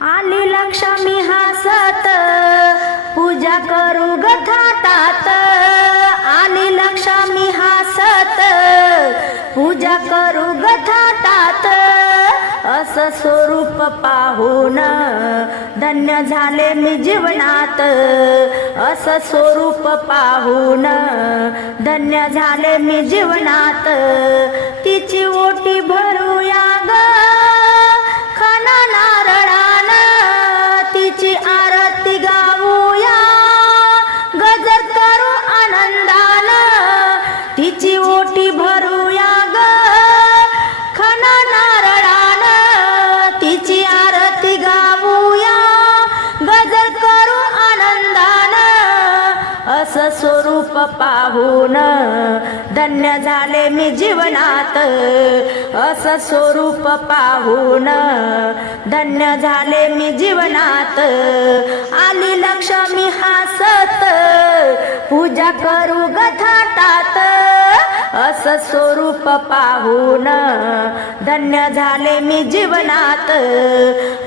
आली लक्ष्मी हसत पूजा करू ग थातात आली लक्ष्मी हसत पूजा करू ग थातात असं स्वरूप पाहून धन्य झाले मी जीवनात. असं स्वरूप पाहून धन्य झाले मी जीवनात. तिची ओटी भरू पाहून धन्य झाले मी जीवनात. असं स्वरूप पाहून धन्य झाले मी जीवनात. आली लक्ष्मी हासत पूजा करू ग असं स्वरूप पाहून धन्य झाले मी जीवनात.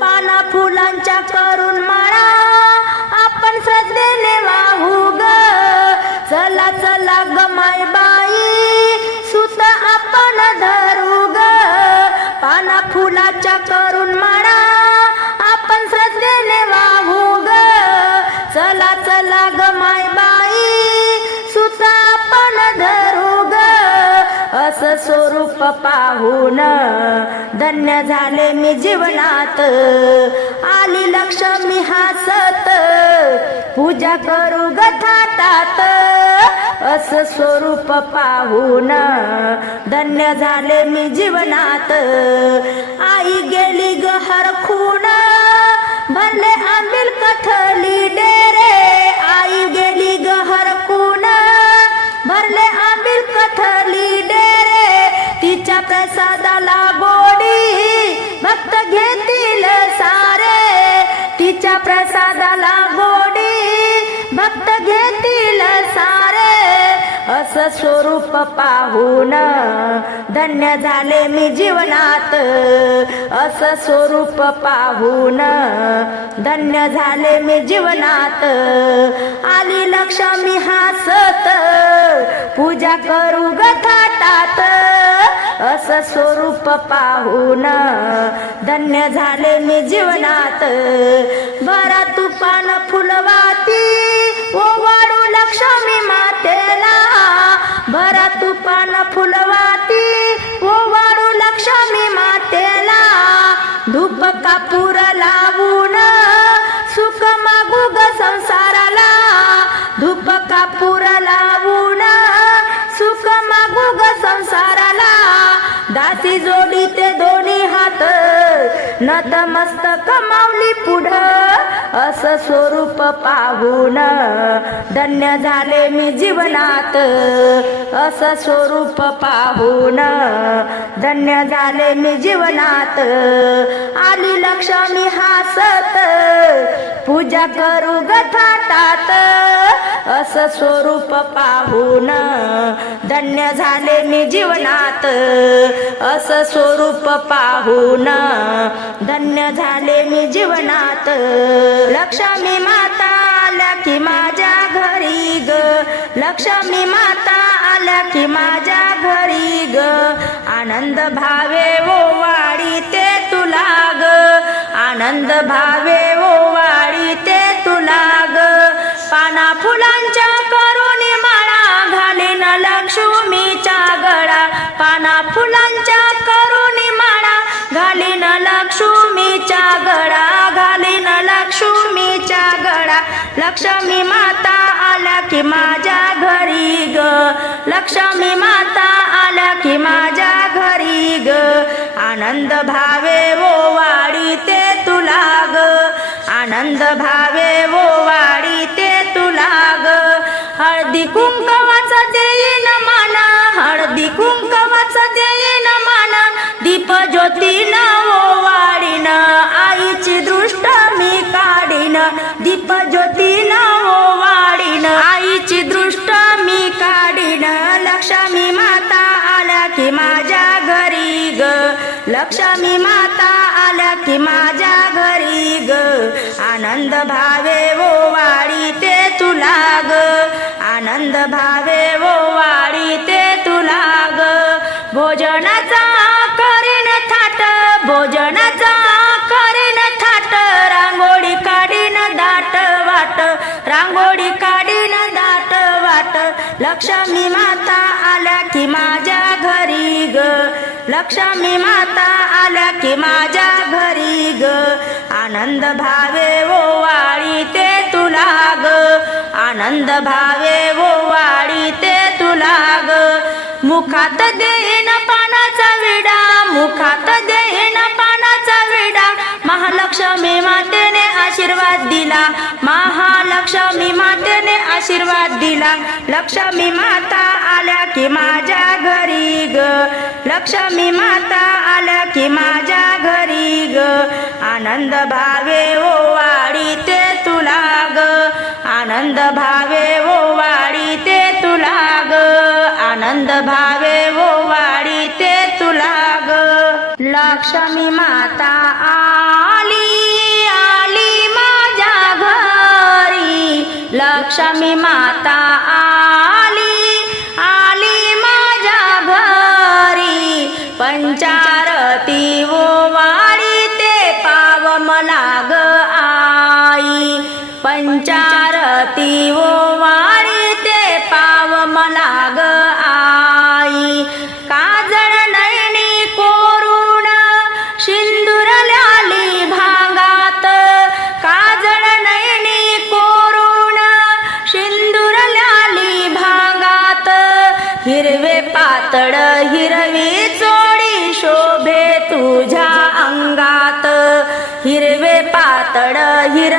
पाना फुलांच्या करून माळा आपण श्रद्धेने वाहू ग. चला चला ग माय बाई. सुत आपण धरू ग. पाना फुलाच्या करून माळा. आपण श्रद्धेने वाहू ग. चला चला ग माय बाई. सुत आपण धरू ग. असं स्वरूप पाहून धन्य झाले मी जीवनात. आली लक्ष्मी हसत. पूजा करू ग खातात अस स्वरूप पाहून धन्य झाले मी जीवनात. आई गेली ग हरखून भरले आंबिल कथली डेरे. आई गेली ग हरखून भरले आंबिल कथली डेरे. तिच्या प्रसादाला स्वरूप पाहून धन्य झाले मी जीवनात. असं स्वरूप पाहून. धन्य झाले मी जीवनात. आली लक्ष्मी हसत. पूजा करू ग थाटात. असं स्वरूप पाहून. धन्य झाले मी जीवनात. बरा तुपान फुलवा तुपान फुलवाती. ओवाळू लक्ष्मी मातेला. धूप कापूर लावून सुख मागू ग संसाराला. धूप कापूर लावून सुख मागू ग संसाराला. दासी जोडी ते दोन्ही हात नतमस्तक माऊली पुढं. असं स्वरूप पाहून धन्य झाले मी जीवनात. असं स्वरूप पाहून धन्य झाले मी जीवनात. आली लक्ष्मी हास पूजा करू ग थाटात असं स्वरूप पाहून धन्य झाले मी जीवनात. असं स्वरूप पाहून धन्य झाले मी जीवनात. लक्ष्मी माता आल्या की माझ्या घरी ग. लक्ष्मी माता आल्या की माझ्या घरी ग. आनंद भावे ओ वाडी ते तुला ग आनंद भावे ओ ते तुला ग पाना फुलांच्या करून माळा घालीन लक्ष्मीच्या गळा. पाना फुलांच्या करून माळा घालीन लक्ष्मीच्या गळा. घालीन लक्ष्मीच्या गळा. लक्ष्मी माता आल्या की माझ्या घरी ग. लक्ष्मी माता आल्या की माझ्या ग आनंद भावे वो वाडी ते तुला ग आनंद भावे वो वाडी ते तुला ग हळदी कुंकवाचा देईन माना हळदी कुंकवाचा देईन लक्ष्मी माता आल्या की माझ्या घरी आनंद भावे वो वाडी ते तुला ग. आनंद भावे वो वाडी ते तुला ग. भोजनाचा करीन थाट भोजनाचा करीन थाट. रांगोळी काढीन दाट वाट रांगोळी काढीन दाट वाट. लक्ष्मी माता आल्या की माझ्या लक्ष्मी माता आल्या की माझ्या घरी ग. आनंद भावे वो वाळी ते तुला ग. आनंद भावे वो वाळी ते तुला ग. मुखात देईन पानाचा विडा मुखात आशीर्वाद दिला. महालक्ष्मी मातेने आशीर्वाद दिला. लक्ष्मी माता आल्या की माझ्या घरी ग. लक्ष्मी माता आल्या की माझ्या घरी ग. आनंद भावे ओ वाडी ते तुला ग. आनंद भावे ओ वाडी ते तुला ग. आनंद भावे ओ वाडी ते तुला ग. लक्ष्मी माता आली आली. घरी लक्ष्मी माता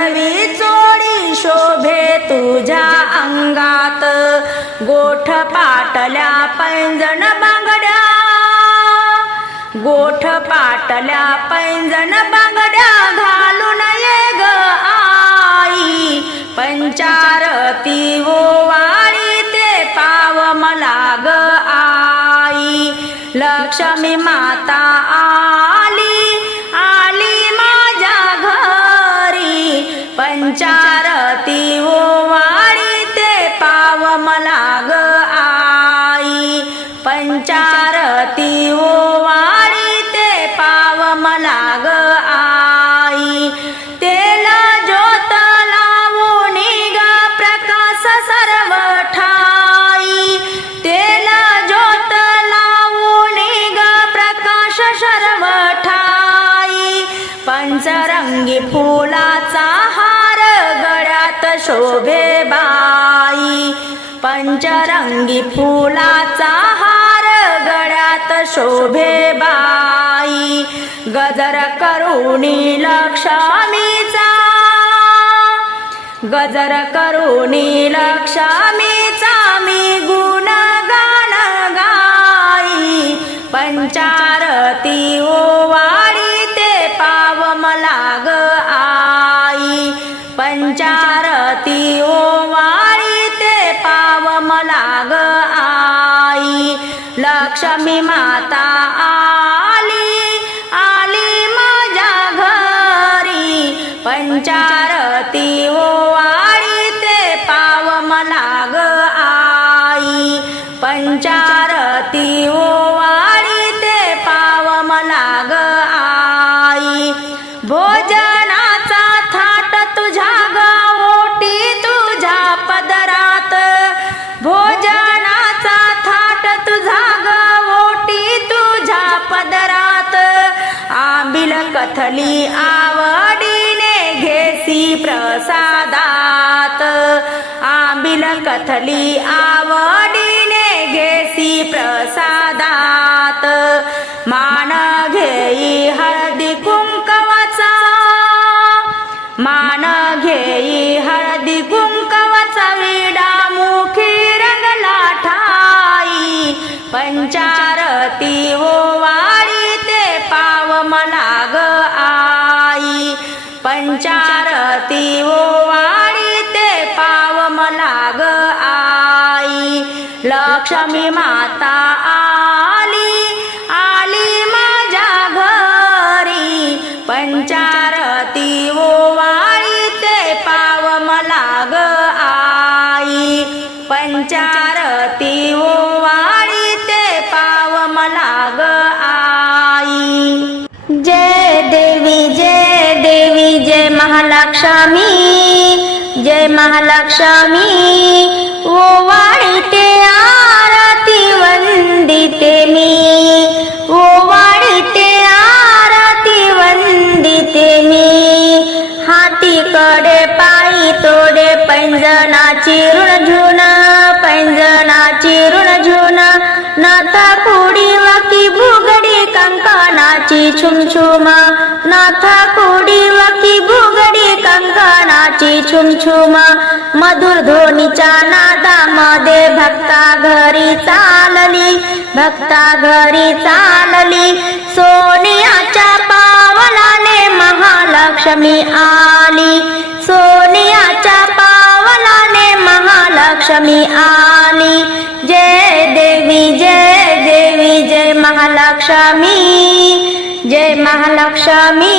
हिरवी चोळी शोभे तुझ्या अंगात गोठ पाटल्या पैंजण बांगड्या. गोठ पाटल्या पैंजण बांगड्या घालून ये ग आई. पंचारती हो वो ते पाव मला ग आई. लक्ष्मी माता आ अंगी फुलाचा हार गळ्यात शोभे बाई. गजर करुणी लक्ष्मीचा. गजर करुणी लक्ष्मीचा मी गुण गाण गाई. पंचारती ओवा कथली आवडीने घेसी प्रसादात. आंबिल कथली आवडीने घेसी प्रसादात. मान घेई हळदी कुंकवाचा. मान घेई हळदी कुंकवाचा विडा मुखी रंगला ठाई पंचा लक्ष्मी माता आली आली माझ्या घरी. पंचारती ओवाळी ते पाव मला ग आई. पंचारती ओवाळी ते पाव मला ग आई. जय देवी जय देवी जय महालक्ष्मी जय महालक्ष्मी. पैंजनाची ऋणझुन पैंजनाची ऋणझुन नाथा कुडी वाकी भुगडी कंकणाची छुमछुमा. नाथा कुडी वाकी भुगडी कंकणाची छुमछुमा. मधुर ध्वनीच्या नादामध्ये भक्ता घरी चालली भक्ता घरी चालली. सोनियाच्या पावलाने महालक्ष्मी आली सोनियाच्या पा महालक्ष्मी आली. जय देवी जय देवी जय महालक्ष्मी. जय महालक्ष्मी.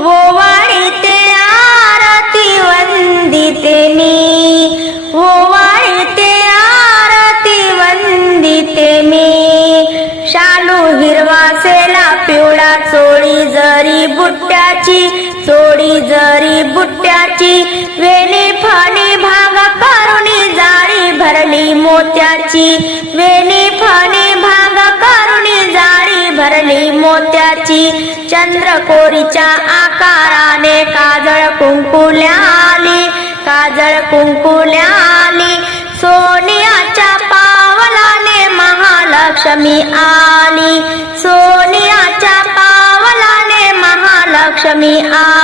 ओवाळीते आरती वंदिते मी. ओवाळीते आरती वंदिते मी. शालू हिरवा सेला पिवळा चोळी जरी बुट्ट्याची सोडी जरी बुट्ट्याची वेणी फणी भाग करुणी जाळी भरली मोत्याची. वेणी फणी भाग करुणी जाळी भरली मोत्याची. चंद्रकोरीच्या आकाराने काजळ कुंकुल्याली काजळ कुंकुल्याली सोनियाच्या पावलाने महालक्ष्मी आली. सोनियाच्या पावलाने महालक्ष्मी आली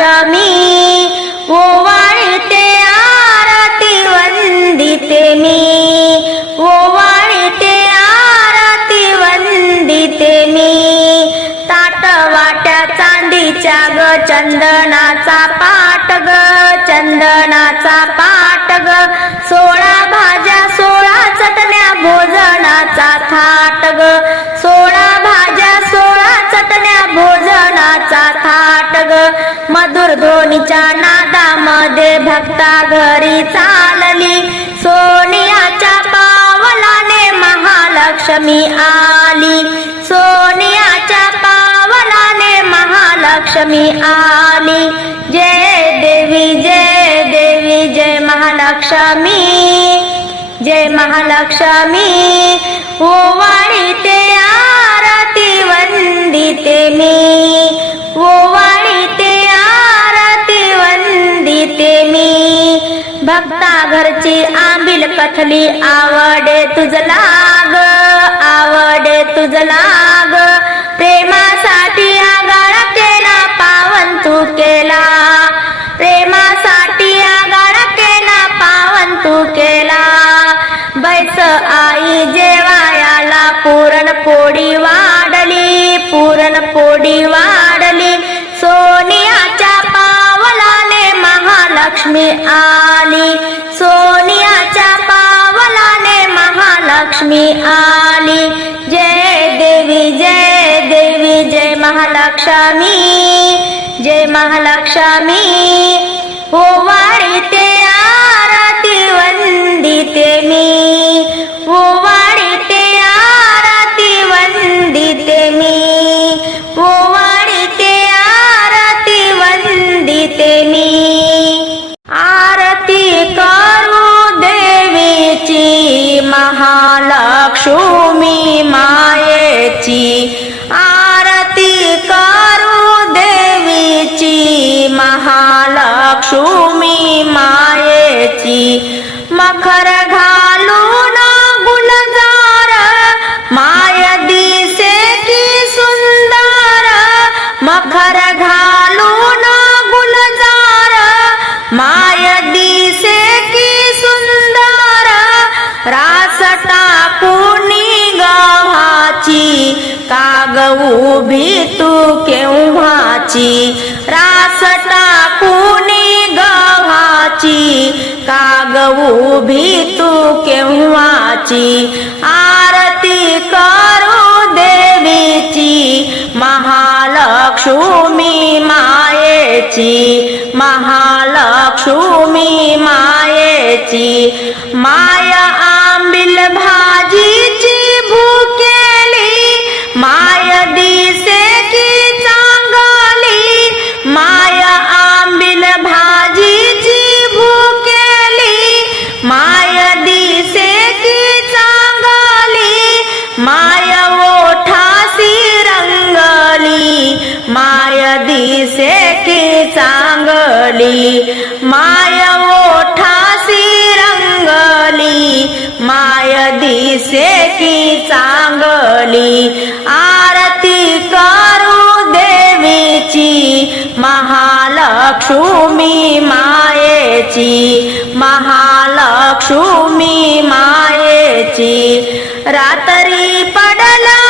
महालक्ष्मी ओवाळीते आरती वंदिते मी. ओवाळते आरती वंदिते मी. ताट वाट्या चांदीच्या ग चंदनाचा पाट ग चंदनाचा पाट ग. सोळा भाज्या सोळा चटण्या भोजनाचा थाट ग. मधुर नादामध्ये भक्ता घरी चालली. सोनियाच्या पावलाने महालक्ष्मी आली. सोनियाच्या पावलाने महालक्ष्मी आली. जय देवी जय देवी जय महालक्ष्मी. जय महालक्ष्मी. ओवाळीते आरती वंदिते मी. ओ भक्ता घरची आंबिल कथली आवडे तुझ लाग आवडे तुझ लाग. प्रेमासाठी आगाळ केला पावन तू केला. प्रेमासाठी आगाळ केला पावन तू केला. बैस आई जेवायाला पुरणपोळी वाढली पुरणपोळी वाढली. सोनियाच्या पावलाने महालक्ष्मी आ सोनियाच्या पावलाने महालक्ष्मी आली। जय देवी जय देवी जय महालक्ष्मी जय महालक्ष्मी। ओवाळीते आरती वंदिते मी। ओवाळीते आरती वंदिते मी। ओवाळीते उभी तू केव्हाची? रास टाकुनी गव्हाची? काग उभी तू केव्हाची? आरती करू देवीची. महालक्ष्मी मायेची. महालक्ष्मी मायेची. माया आंबिल भाजीची. दिसे की चांगली आरती करू देवीची महालक्ष्मी मायेची महालक्ष्मी मायेची. रात्री पडला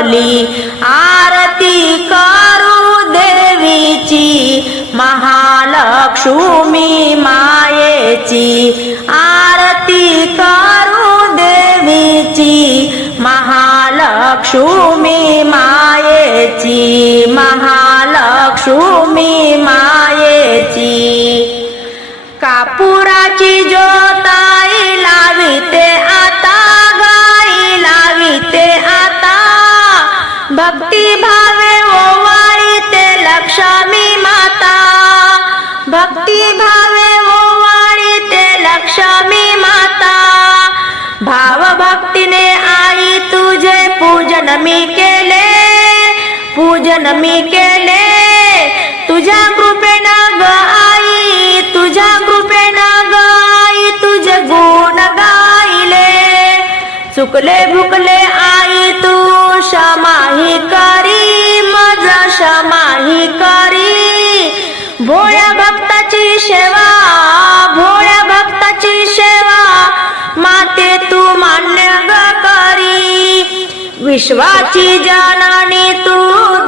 पावली आरती करू देवीची महालक्ष्मी मायेची. आरती करू देवीची महालक्ष्मी मायेची महालक्ष्मी भक्ती भावे ओवाळीते लक्ष्मी माता. भक्ती भावे ओवाळीते लक्ष्मी माता. भाव भक्तीने आई तुझे पूजन मी केले. पूजन मी केले. तुझ्या कृपेनं ग आई तुझ्या कृपेनं ग आई तुझे गुण गायले. चुकले भुकले आई क्षमाही करी मज क्षमाही करी. भोळ्या भक्ताची सेवा भोळ्या भक्ताची सेवा माते तू मान्य ग करी. विश्वाची जननी तू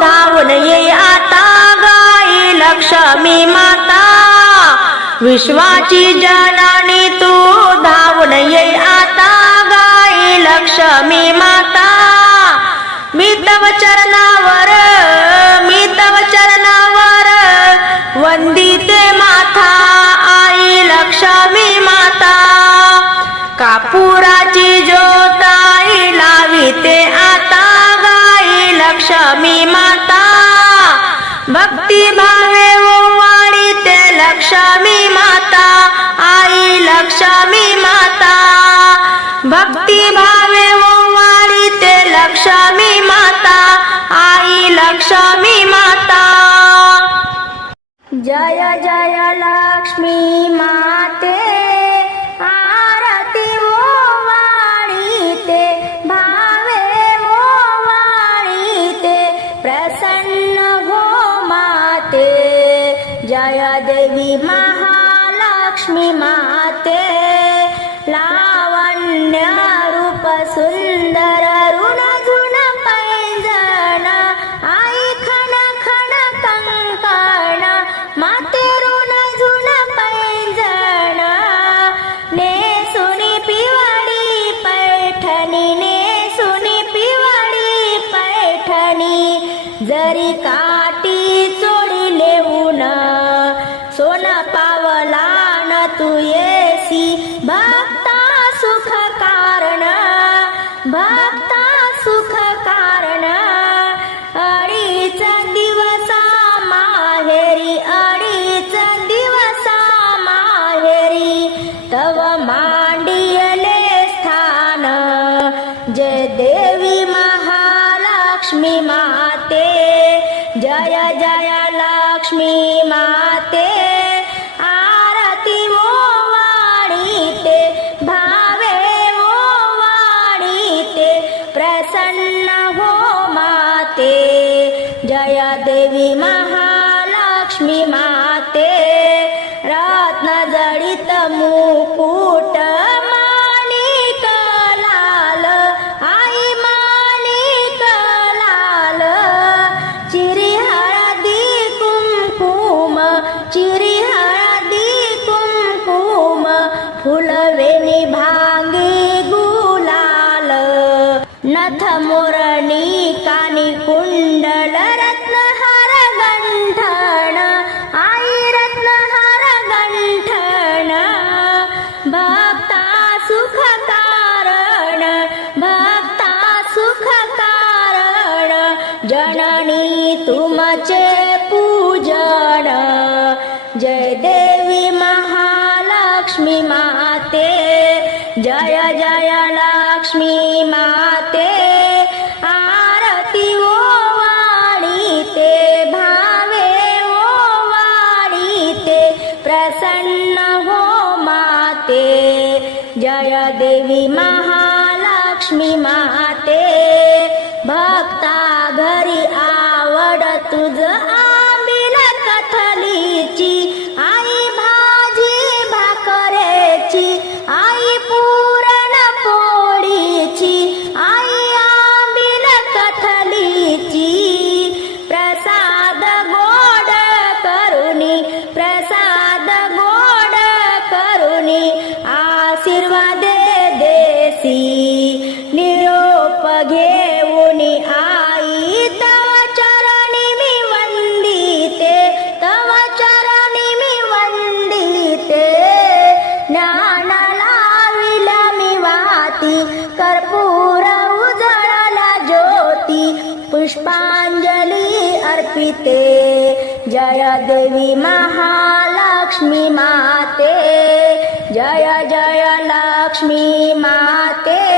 धावून ये आता गाई लक्ष्मी माता. विश्वाची जननी तू धावून ये आता गाई लक्ष्मी माता. मी तव चरणावर मी तव चरणावर वंदिते माथा आई लक्ष्मी माता. कापुराची ज्योताई लाविते आता गाई लक्ष्मी माता. भक्ती भावे ओवाळीते लक्ष्मी माता आई लक्ष्मी माता. भक्ती भावे ओवाळी लक्ष्मी माता आई लक्ष्मी माता। जय जय लक्ष्मी माते तव मांडियले स्थान। जय देवी महालक्ष्मी माते। जय जय लक्ष्मी माते देवी महालक्ष्मी माते. पदवी महालक्ष्मी माते. जय जय लक्ष्मी माते.